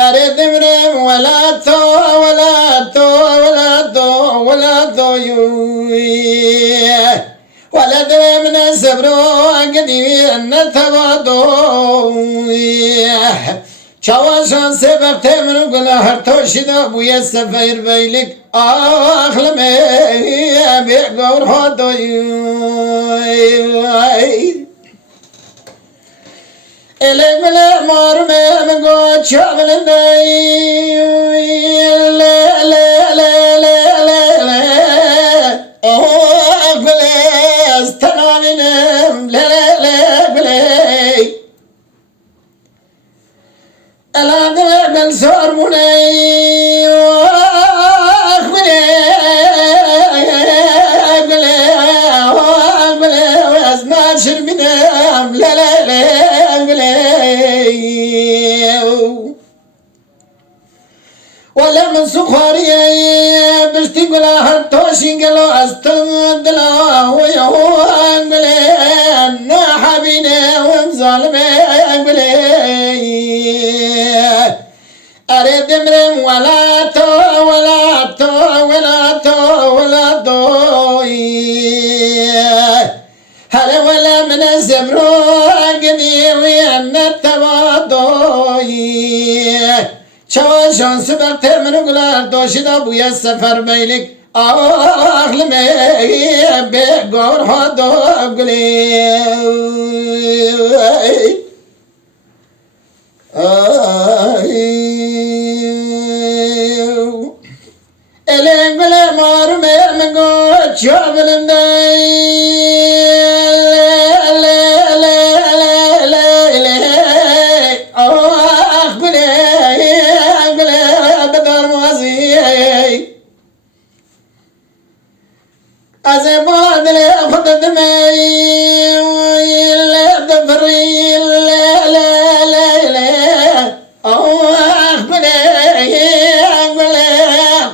أريد مرم ولا تو ولا تو ولا تو ولا تو ولا دم من الصبر قديم نتبادو شواشان سبب تمر قلها توشدا بويا سفير بيلك أخلمي بيقور هدو إلي ملا مارمي مقود شغل داي لا لا لا لا لا لا أقبلي استنامينم لا لا لا أقبلي ألا قبل صار مني أقبلي أقبلي أقبلي وأزمات شربنا لا لا لا ولا من سخارية باش تقول هالتوشي قالوا استدلا ويهو انقلي انا حبينا ومظالمي انقلي اريد مرم ولا تو ولا تو ولا تو ولا تو هلا ولا من الزمرو قدي ويانا التواضي شواشان سبق تمن قلار دوشدا بويا سفر بيلك أخلمي بقور هدو قلي إلين قلي مارمي مقود شغل داي أزباد لأخذ دمي ويلا دفري لا لا لا لا أخبري أخبري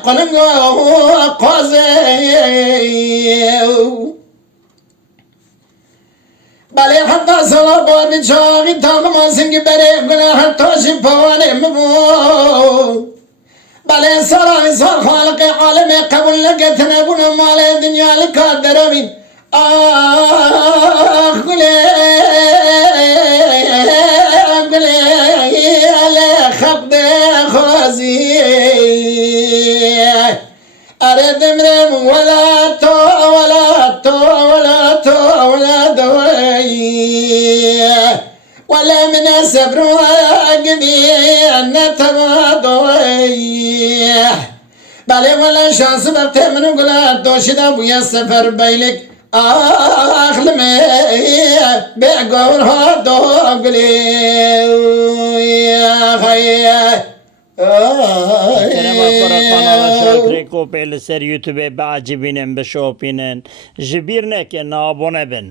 قلنقو قوزي بلي حتى صلابا بشاغي تاغما سنگ بري قلنا حتى شفواني مبو بله سلام سال خالق عالم قبول لقتنا بنا مال الدنيا لكادر من قلي قلي على خبد خازي أريد مرم ولا تو ولا تو ولا تو ولا دوي ولا من الصبر قدي نتبادوي بله ولا شانس بقت من قلت دوشدا بويا سفر بيلك أخلمي بقور هدو قلي يا خي Kerem Akora kanala şarkı kopyası YouTube بعجبینن بشوپینن جبیر نکن abone ben